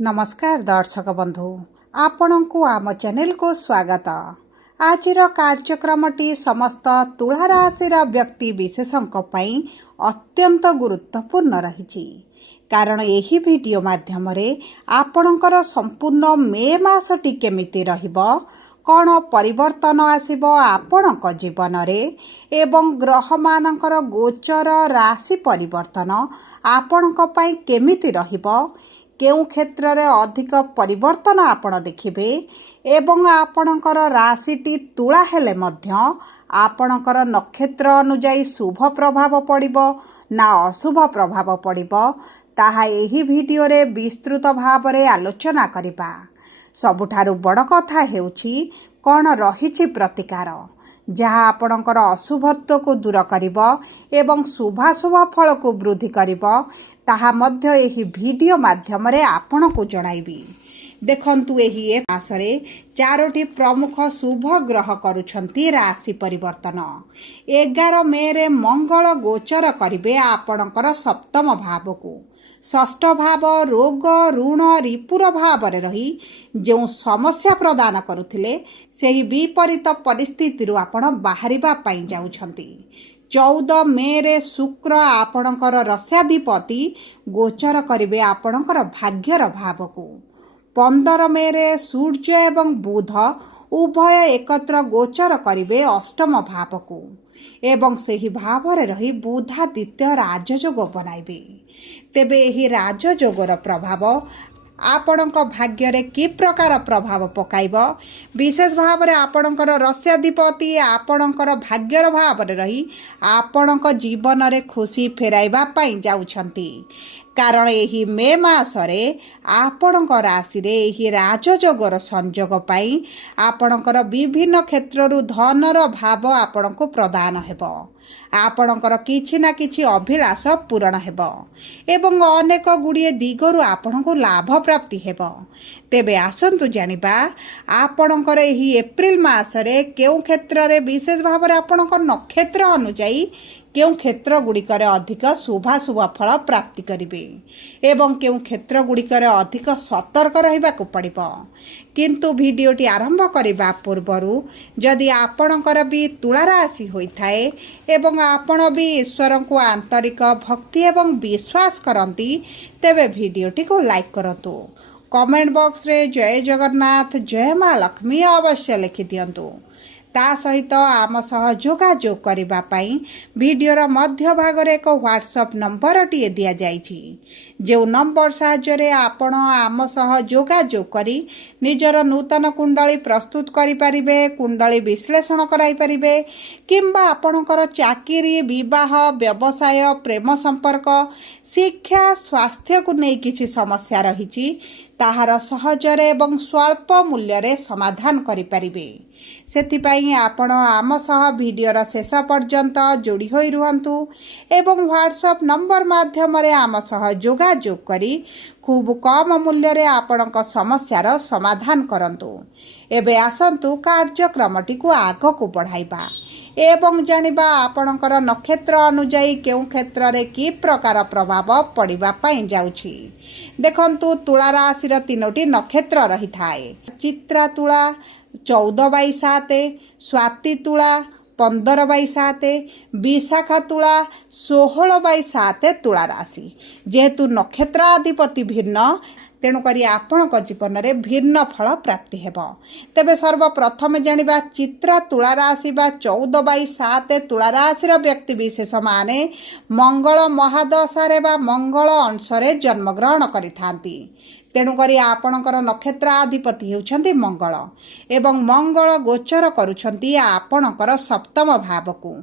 नमस्कार दर्शक बंधु आपण को आम चैनल को स्वागत। आज कार्यक्रमटी समस्त तुला राशि व्यक्ति विशेषों अत्यंत गुरुत्वपूर्ण रही कारण यही वीडियो माध्यम आपणकर संपूर्ण मे मासटी केमिति रहिबो कौन परिवर्तन आसिबो आपणक जीवन रे एवं ग्रह मानकर गोचर राशि परिवर्तन आपणक पई केमिति रहिबो केउ क्षेत्र रे अधिक परिवर्तन आपण देखिबे एवं आपणकर राशिटी तुला हेले मध्य आपणकर नक्षत्र अनुଯାୟୀ शुभ प्रभाव पड़िबो ना अशुभ प्रभाव पड़िबो ताहा एही वीडियो रे विस्तृत भाव रे आलोचना करिबा। सबुठारु बड़ कथा हेउछि कोन रहिछि प्रतिकार जहाँ आपणकर अशुभत्व को दूर करिबो एवं शुभाशुभ फल को वृद्धि करिबो ताहा मध्य एही वीडियो माध्यम रे आपण को जणाइबी। देखंतु एही मासरे चारोटी प्रमुख शुभ ग्रह करुछंती राशि परिवर्तन। 11 मे रे मंगल गोचर करिवे आपणकर सप्तम भाव को। षष्ठ भाव रोग ऋण रिपुर भाव रे रही जो समस्या प्रदान करुथिले सेही विपरीत परिस्थिति रु आपण बाहरिबा पई जाउछंती। 14 मे रे शुक्र आपणकर रस्याधिपति गोचर करिवे आपणकर भाग्यर भाव को। 15 मे रे सूर्य एवं बुध उभय एकत्र गोचर करिवे अष्टम भाव को एवं सेही भाव रे रही बुधादित्य राजयोग बनाइबे। तेबे एही राजयोगर प्रभाव आपणक भाग्य रे कि प्रकार प्रभाव पकाइब विशेष भाव रे आपणकर रस्याधिपति आपणकर भाग्यर भाव रे रही आपणक जीवन रे खुशी फेराइबा पई जाउछंती कारण एही मे मासरे आपणक राशि रे एही राजयोगर संयोग पाई आपणकर विभिन्न क्षेत्ररु धनर भाव आपणको प्रदान हेबो। आपणकर किछि ना किछि अभिलाष पूरण हेबो एवं अनेक गुड़िए दिगरु आपणको लाभ प्राप्ति हेबो। तेबे आसंतु जानिबा आपणकर एही एप्रिल मासरे केउ क्षेत्र रे विशेष भाव रे आपणकर नक्षत्र अनुଯାୟୀ केउ क्षेत्र गुड़िकर अधिक शुभाशुभ फल प्राप्ति करिवे एवं केउ क्षेत्र गुड़िकर अधिक सतर्क रहिबाकु पड़िबो। किंतु वीडियोटी आरंभ करिबा पूर्वरु जदि आपणकर भी तुला राशि होइथाए एवं आपण भी ईश्वर को आंतरिक भक्ति एवं विश्वास करंती तेबे वीडियोटी को लाइक करंतु। कमेंट बॉक्स रे जय जगन्नाथ जय मां लक्ष्मी अवश्य लिखि दियंतु। ता सहित आम सह जोगाजोग करिबा पई वीडियोर मध्य भाग रे एक व्हाट्सएप नंबर टिए दिया जाइछि जो नंबर साहाय्य आपण आम सह जोगाजोग करी निजर नूतन कुंडली प्रस्तुत करि परिबे कुंडली विश्लेषण कराई परिबे किंबा आपणकर चाकरी विवाह व्यवसाय प्रेम संपर्क शिक्षा स्वास्थ्य को नहीं किछि समस्या रहिछि ताहार सहजरे एवं स्वल्प मूल्य रे समाधान करि परिबे। सेथिपाई आपण आम सह वीडियोर शेष पर्यंत जोड़ी होई रुहंतु एवं व्हाट्सएप नंबर माध्यम रे आम सह जोगाजोग करी खूब कम मूल्य रे आपणक समस्यार समाधान करंतु। एबे आसंतु कार्यक्रमटी को आग को बढ़ाइबा एवं जानिबा आपणकर नक्षत्र अनुଯାୟୀ केउ क्षेत्र रे कि प्रकार प्रभाव पड़िबा पई जाउछि। देखंतु तुला राशि र 3टी नक्षत्र रही थाए चित्रा तुला 14/7 स्वाति तुला 15/7 विशाखा तुला 16/7 तुला राशि जेहेतु नक्षत्राधिपति भिन्न तेणु करी आपणक जीवन में भिन्न फल प्राप्ति हेबो। तेबे सर्वप्रथम जानिबा चित्रा तुला राशि बा 14/7 तुला राशि व्यक्ति विशेष माने मंगल महादशारे बा मंगल अंशरे जन्मग्रहण करिथांती तेणु करी आपणकर नक्षत्राधिपति हेउछंती मंगल एवं मंगल गोचर करुछंती आपणकर सप्तम भाव को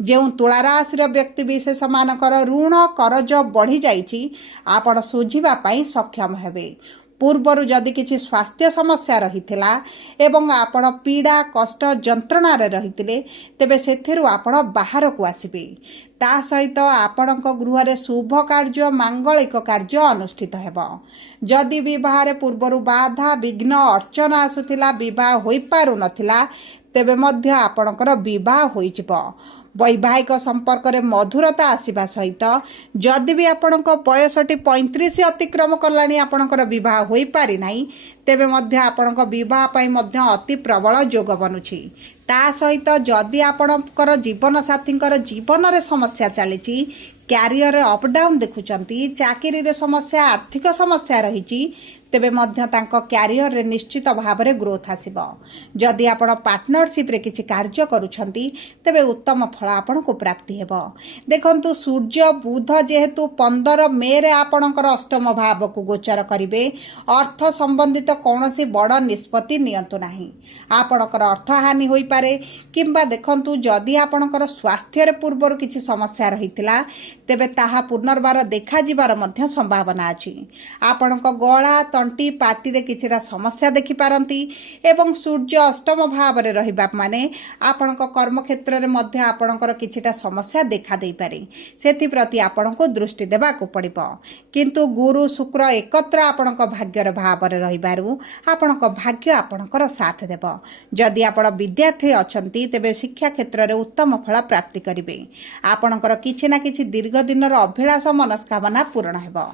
जेउ तुला राशि व्यक्ति विशेष मानकर ऋण करज बढ़ी जाइछि आपण सुझिबा पई सक्षम हेबे। पूर्वर जदि किछि स्वास्थ्य समस्या रहिथिला एवं आपण पीड़ा कष्ट जंत्रणा रे रहिथिले तेबे सेथिरु आपण बाहर को आसीबे। ता सहित आपणक गृह रे शुभ कार्य मांगलिक कार्य अनुष्ठित हेबो। जदि विवाह रे पूर्वर बाधा विघ्न अर्चना आसुथिला विवाह होई पारु नथिला तेबे मध्य आपणकर विवाह होई जिवो। वैवाहिक संपर्क में मधुरता आसवा सहित जदि भी आपण बयसटी 35 अतिक्रम कलानी आपणकर बह हो पारि ना तेबे मध्य आपण बह अति प्रबल जोग बनुछि। ता सहित जदि आपणकर जीवन साथी जीवन में समस्या चली क्यारियर अप डाउन देखुंट चाकरी रे समस्या आर्थिक समस्या रही तेबे मध्य तांको क्यारियर रे निश्चित भाव में ग्रोथ आसिबो। जदि आपण पार्टनरशिप रे किछि कार्य करूछंती तेबे उत्तम फल आपण को प्राप्ति हेबो। देखंतु सूर्य बुध जेहेतु 15 मे रे आपणकर अष्टम भाव को गोचर करिवे अर्थ संबंधित कौनसी बड़ निष्पत्ति नियंतु नाही। आपणकर अर्थ हानि होई पारे किंबा देखंतु जदि आपणकर स्वास्थ्य रे पूर्वर किछि समस्या रहितिला तेबे ताहा पुनर्बार देखा जिबार मध्य संभावना अछि। आपणक गळा तंटी पार्टी रे किछिरा समस्या देखि पारंती एवं सूर्य अष्टम भाव रे रहिबा माने आपणक कर्म क्षेत्र रे मध्य आपणकर किछिटा समस्या देखा देई पारे सेति प्रति आपणको दृष्टि देबा को पड़िबो। किंतु गुरु शुक्र एकत्र आपणक भाग्यर भाव रे रहिबारु आपणक भाग्य आपणकर साथ देबो। जदि आपण विद्यार्थी अछंती तेबे शिक्षा क्षेत्र रे उत्तम फल प्राप्ति करिवे। आपणकर किछि ना किछि दीर्घ दिनर अभिलाष मनस्कामना पूर्ण हेबो।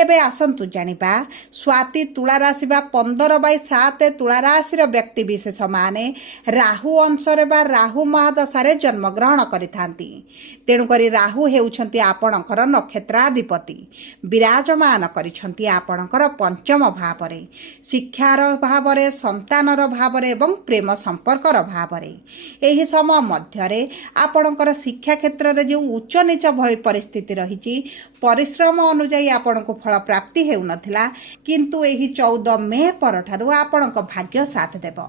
एबे आसंतु जानिबा स्वाति तुला राशि 15/7 तुला राशि व्यक्ति विशेष माने राहु अंशरे बा राहु महादशारे जन्म ग्रहण करिथांती। तेणुकरी राहु हेउछंती आपणकर नक्षत्राधिपति विराजमान करिछंती आपणकर पंचम भावरे शिक्षार भावरे संतानर भावरे एवं प्रेम संपर्कर भावरे। एही समय मध्यरे आपणकर शिक्षा क्षेत्र रे जो उच्च नीच भली परिस्थिति रहिछि परिश्रम अनुଯାयी आपणको फल प्राप्ति हेउ नथिला किंतु एही 14 मे परठारु आपणको भाग्य साथ देबो।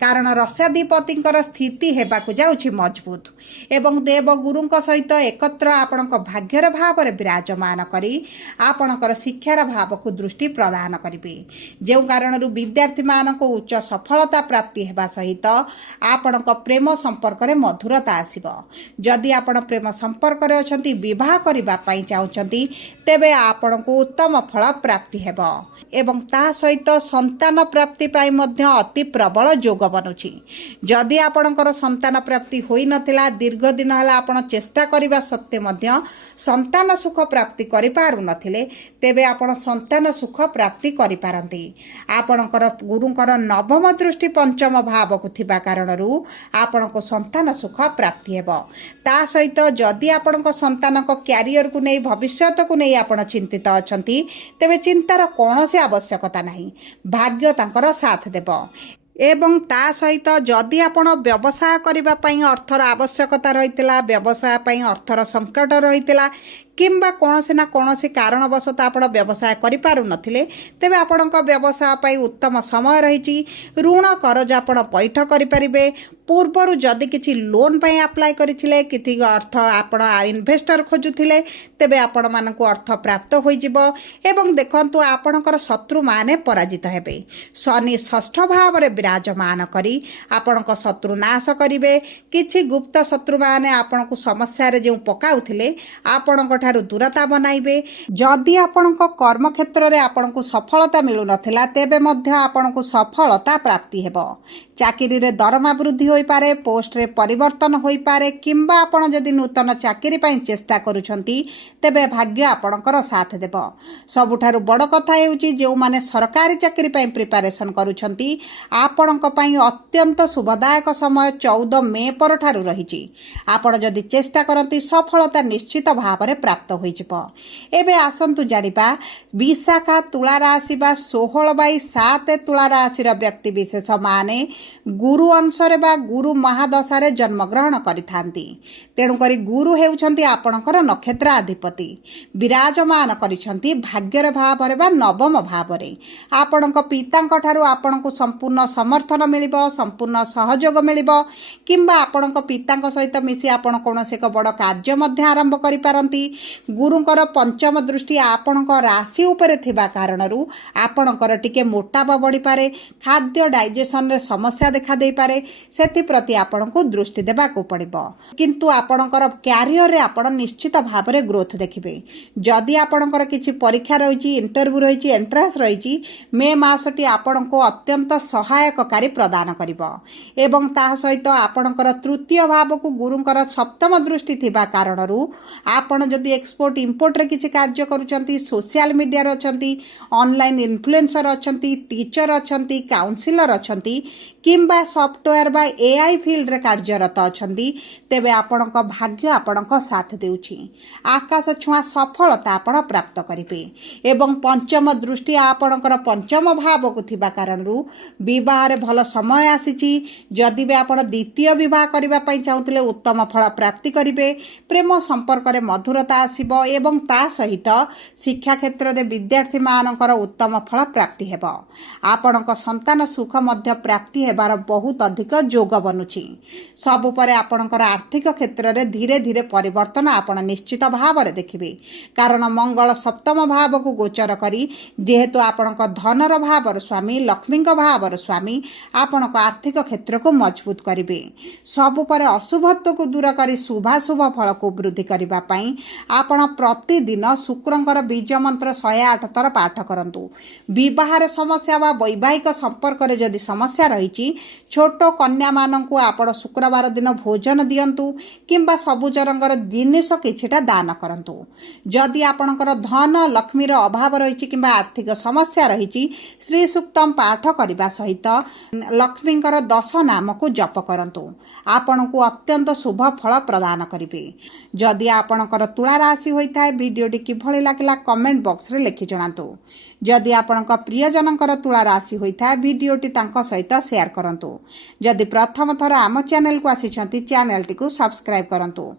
कारण रसाधिपतिंकर स्थिति हेबाकु जाउछि मजबूत एवं देव गुरुंक सहित एकत्र आपणको भाग्यर भाव रे विराजमान करी आपणकर शिक्षार भाव को दृष्टि प्रदान करिवे। जेउ कारणरु विद्यार्थी मानको उच्च सफलता प्राप्ति हेबा सहित आपणको प्रेम संपर्क रे मधुरता आसीबो। जदि आपण प्रेम संपर्क रे अछंती विवाह करिबा पई चाहुचंती तेबे आपणको उत्तम फल प्राप्ति हेबो एवं ता सहित संतान प्राप्ति पाई मध्य अति प्रबल जोग बनुछि। जदि आपणकर संतान प्राप्ति होई नथिला दीर्घ दिन हला आपण चेष्टा करिबा सत्ते मध्य संतान सुख प्राप्ति करि पारु नथिले तेबे आपण संतान सुख प्राप्ति करि पारंती। आपणकर गुरुंकर नवम दृष्टि पंचम भाव को थिबा कारणरु आपणको संतान सुख प्राप्ति हेबो। ता सहित जदि आपणको संतानक क्यारियर को नै भविष्यत को नै आपण चिंतित अछंती तेबे चिंतार कौनसी आवश्यकता नहीं। भाग्य तांकर साथ देबो। एवं ता सहित जदि आपण व्यवसाय करिबा पई अर्थर आवश्यकता रहितला व्यवसाय पई अर्थर संकट रहितला किंबा कौनसी ना कौनसी कारणवशत आपण व्यवसाय करि पारु नथिले तेबे आपणक व्यवसाय पई उत्तम समय रहिछि। ऋण करज आपण पैठ करि परिबे। पूर्वरु जदि किछि लोन पई अप्लाई करिथिले किछि अर्थ आपण इन्वेस्टर खोजुथिले तेबे आपण मानकु अर्थ प्राप्त होई जिवो। एवं देखंतु आपणकर शत्रु माने पराजित हेबे। शनि षष्ठ भाव रे विराजमान करी आपणक शत्रु नाश करिवे। किछि गुप्त शत्रु माने आपणकु समस्या रे जे पकाउथिले आपणक ठारु दूरता बनाइबे। जदि आपणक कर्म क्षेत्र रे आपणकु सफलता मिलु नथिला तेबे मध्य आपणकु सफलता प्राप्ति हेबो। चाकरी रे दरमा वृद्धि होई पारे पोस्ट रे परिवर्तन होई पारे किंबा आपण जदि नूतन चाकरी पई चेष्टा करूछंती तेबे भाग्य आपणकर साथ देबो। सबुठारु बड़ कथा हेउची जे माने सरकारी चाकरी पई प्रिपरेशन करूछंती आपणक पई अत्यंत शुभदायक समय 14 मे परठारु रहिची। आपण जदि चेष्टा करंती सफलता निश्चित भाव रे प्राप्त होई जिवो। एबे आसंतु जानिबा विशाखा तुला राशि 16/7 तुला राशि व्यक्ति विशेष माने गुरु अंशरे बा गुरु महादशारे जन्म ग्रहण करिथांती। तेणुकरी गुरु हेउछंती आपणकर नक्षत्राधिपति विराजमान करिछंती भाग्यर भावरे बा नवम भावरे। आपणक पितांक ठारू आपणको संपूर्ण समर्थन मिलिबो संपूर्ण सहयोग मिलिबो किंबा आपणक पितांक सहित मिसी आपण कोनोसे एक बड़ कार्य मध्य आरंभ करि पारंती गुरुंकर पंचम दृष्टि आपणक राशि उपरे थिबा कारणरू आपणकर टिके मोटापा बढ़ी पारे, खाद्य डाइजेशन रे समस्या देखा दे पारे, सेति प्रति आपणको दृष्टि देबाको पड़िबो। किंतु आपणकर क्यारियर रे आपण निश्चित भाव रे ग्रोथ देखिबे। जदि आपणकर किछि परीक्षा रहिछि, इंटरव्यू रहिछि, एंट्रांस रहिछि, मे मासटी आपणको अत्यंत सहायककारी प्रदान करिबो। एवं ता सहित आपणकर तृतीय भाव को गुरुंकर सप्तम दृष्टि थिबा कारणरू आपण जदि एक्सपोर्ट इंपोर्ट रे किछि कार्य करूचंती, सोशल मीडिया रे अछंती, ऑनलाइन इन्फ्लुएंसर अछंती, टीचर अछंती, काउंसिलर अछंती, किंबा सॉफ्टवेयर बा एआई फील्ड रे कार्यरत अछंती, तेबे आपणक भाग्य आपणक साथ देउछि। आकाश छुआ सफलता आपण प्राप्त करिबे। एवं पंचम दृष्टि आपणकर पंचम भाव को थिबा कारणरू विवाह रे भल समय आसीछि। जदि बे आपण द्वितीय विवाह करिबा पई चाहुतले उत्तम फल प्राप्ति करिबे। प्रेम संपर्क रे मधुरता आसीबो एवं ता सहित शिक्षा क्षेत्र रे विद्यार्थी मानकर उत्तम फल प्राप्ति हेबो। आपणक संतान सुख मध्य प्राप्ति हेबार बहुत अधिक जोग बनुछि। सब परे आपणकर आर्थिक क्षेत्र रे धीरे धीरे परिवर्तन आपण निश्चित भाव रे देखिबे। कारण मंगल सप्तम भाव को गोचर करी जेहेतु आपणक धनर भावर स्वामी, लक्ष्मी भावर स्वामी, आपणक आर्थिक क्षेत्र को मजबूत करिबे। सब परे अशुभत्व को दूर करी शुभाशुभ फल को वृद्धि करिबा पई आपण प्रतिदिन शुक्रंकर बीज मंत्र 108 थर पाठ करंतु। विवाह रे समस्या बा वैवाहिक संपर्क रे जदि समस्या रहिछि, छोट कन्या माननकु आपण शुक्रवार दिन भोजन दियंतु किंबा सबुज रंगर जिनिस किछिटा दान करंतु। जदि आपणकर धन लक्ष्मी रो अभाव रहिछि किंबा आर्थिक समस्या रहिछि, श्री सूक्तम पाठ करिबा सहित लक्ष्मींकर 10 नाम को जप करंतु। आपणकु अत्यंत शुभ फल प्रदान करिबे। जदि आपणकर तुला राशि होइताय, वीडियोटी किभଳି लागिला कमेंट बॉक्स रे लिखि जणांतु। जदि आपणक प्रियजनकर तुला राशि होइताय, वीडियोटी तांको सहित शेयर करंतु। जदि प्रथम थर आम चैनल को आसीछंती, चैनल टी को सब्सक्राइब करंतु।